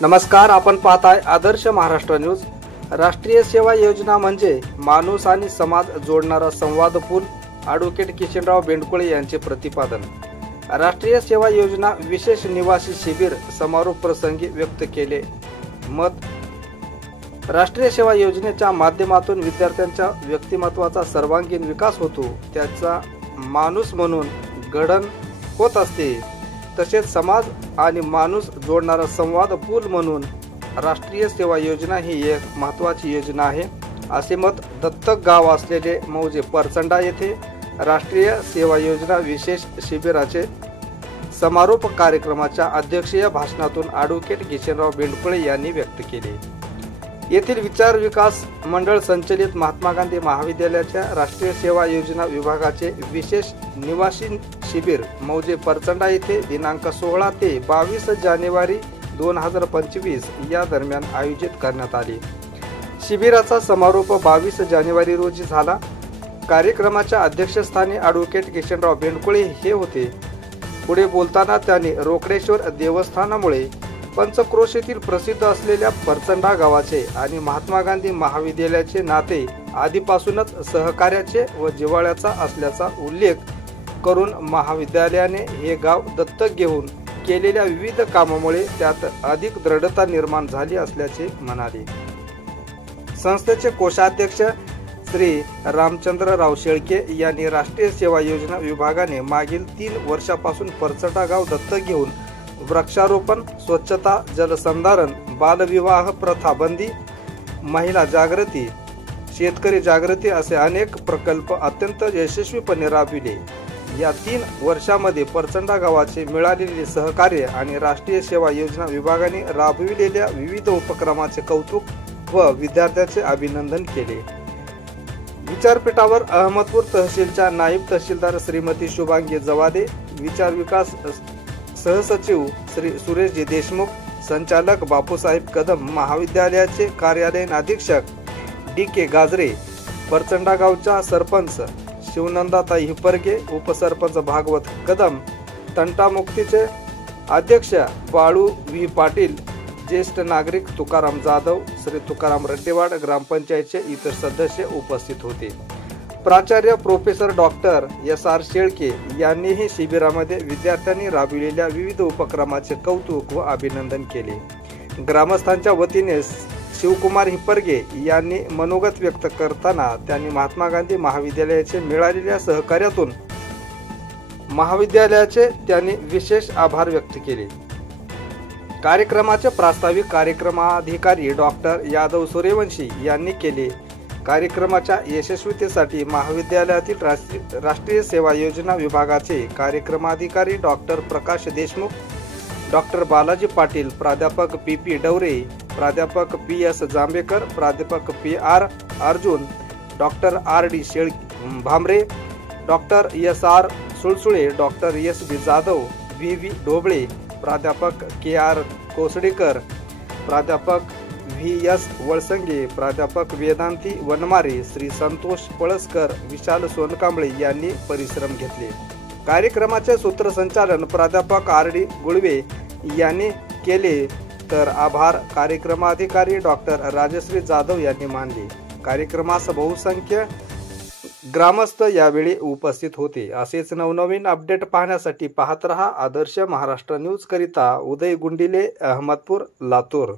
नमस्कार, आपण पाहताय आदर्श महाराष्ट्र न्यूज। राष्ट्रीय सेवा योजना म्हणजे माणूस आणि समाज जोडणारा संवाद पूल। ॲडव्होकेट किशनराव बेंडकुळे यांचे प्रतिपादन। राष्ट्रीय सेवा योजना विशेष निवासी शिबिर समारोप प्रसंगी व्यक्त केले मत। राष्ट्रीय सेवा योजनेच्या माध्यमातून विद्यार्थ्यांच्या व्यक्तिमत्वाचा सर्वांगीण विकास होतो, त्याचा माणूस म्हणून घडण होत असते। तसेच समाज आणि माणूस जोडणारा संवाद पूल म्हणून राष्ट्रीय सेवा योजना ही एक महत्त्वाची योजना आहे, असे मत दत्तक गाव असलेले मौजे परचंडा येथे राष्ट्रीय सेवा योजना विशेष शिबिराचे समारोप कार्यक्रमाच्या अध्यक्षीय भाषणातून ॲडव्होकेट किशनराव बेंडकुळे यांनी व्यक्त केले। येथील विचार विकास मंडळ संचलित महात्मा गांधी महाविद्यालयाच्या राष्ट्रीय सेवा योजना विभागाचे विशेष निवासी शिबिर मौजे परचंडा येथे दिनांक 16 ते 22 जानेवारी 2025 या दरम्यान आयोजित करण्यात आले। शिबिराचा समारोप 22 जानेवारी रोजी झाला। कार्यक्रमाच्या अध्यक्षस्थानी ॲडव्होकेट किशनराव बेंडकुळे हे होते। पुढे बोलताना त्यांनी रोकडेश्वर देवस्थानामुळे पंचक्रोशीतील प्रसिद्ध असलेल्या परचंडा गावाचे आणि महात्मा गांधी महाविद्यालयाचे नाते आधीपासूनच सहकार्याचे व जिव्हाळ्याचा असल्याचा उल्लेख करून महाविद्यालयाने हे गाव दत्तक घेऊन केलेल्या विविध कामामुळे त्यात अधिक दृढता निर्माण झाली असल्याचे म्हणाले। संस्थेचे कोषाध्यक्ष श्री रामचंद्रराव शेळके यांनी राष्ट्रीय सेवा योजना विभागाने मागील 3 वर्षापासून परचंडा गाव दत्तक घेऊन वृक्षारोपण, स्वच्छता, जलसंधारण, बालविवाह प्रथा बंदी, महिला जागृती, शेतकरी जागृती असे अनेक प्रकल्प अत्यंत यशस्वीपणे राबविले। या 3 वर्षांमध्ये परचंडा गावाचे मिळालेले सहकार्य आणि राष्ट्रीय सेवा योजना विभागाने राबविलेल्या विविध उपक्रमाचे कौतुक व विद्यार्थ्यांचे अभिनंदन केले। विचारपीठावर अहमदपूर तहसीलच्या नायब तहसीलदार श्रीमती शुभांगी जवादे, विचार विकास सहसचिव श्री सुरेशजी देशमुख, संचालक बापूसाहेब कदम, महाविद्यालयाचे कार्यालयीन अधीक्षक DK गाजरे, परचंडा गावच्या सरपंच शिवनंदाताई हिप्परगे, उपसरपंच भागवत कदम, तंटामुक्तीचे अध्यक्ष बाळू V पाटील, ज्येष्ठ नागरिक तुकाराम जाधव, श्री तुकाराम रड्डेवाड, ग्रामपंचायतचे इतर सदस्य उपस्थित होते। प्राचार्य प्रोफेसर डॉक्टर SR शेळके यांनीही शिबिरामध्ये विद्यार्थ्यांनी राबविलेल्या विविध उपक्रमाचे कौतुक व अभिनंदन केले। ग्रामस्थांच्या वतीने शिवकुमार हिप्परगे यांनी मनोगत व्यक्त करताना त्यांनी महात्मा गांधी महाविद्यालयाचे मिळालेल्या सहकार्यातून महाविद्यालयाचे त्यांनी विशेष आभार व्यक्त केले। कार्यक्रमाचे प्रास्ताविक कार्यक्रमाधिकारी डॉक्टर यादव सूर्यवंशी यांनी केले। कार्यक्रमाच्या यशस्वीतेसाठी महाविद्यालयातील राष्ट्रीय सेवा योजना विभागाचे कार्यक्रमाधिकारी डॉक्टर प्रकाश देशमुख, डॉक्टर बालाजी पाटील, प्राध्यापक PP डवरे, प्राध्यापक PS जांभेकर, प्राध्यापक PR Arjun, doctor RD Bhamre, doctor SR Sulsule, doctor SB Jadhav, VV Dhoble, प्राध्यापक KR कोसडेकर, प्राध्यापक VS वळसंगे, प्राध्यापक वेदांती वनमारे, श्री संतोष पळसकर, विशाल सोनकांबळे यांनी परिश्रम घेतले। कार्यक्रमाचे सूत्रसंचालन प्राध्यापक RD गुळवे यांनी केले, तर आभार कार्यक्रमाधिकारी डॉक्टर राजश्री जाधव यांनी मानले। कार्यक्रमास बहुसंख्य ग्रामस्थ यावेळी उपस्थित होते। असेच नवनवीन अपडेट पाहण्यासाठी पाहत रहा आदर्श महाराष्ट्र न्यूज करिता उदय गुंडिले, अहमदपूर, लातूर।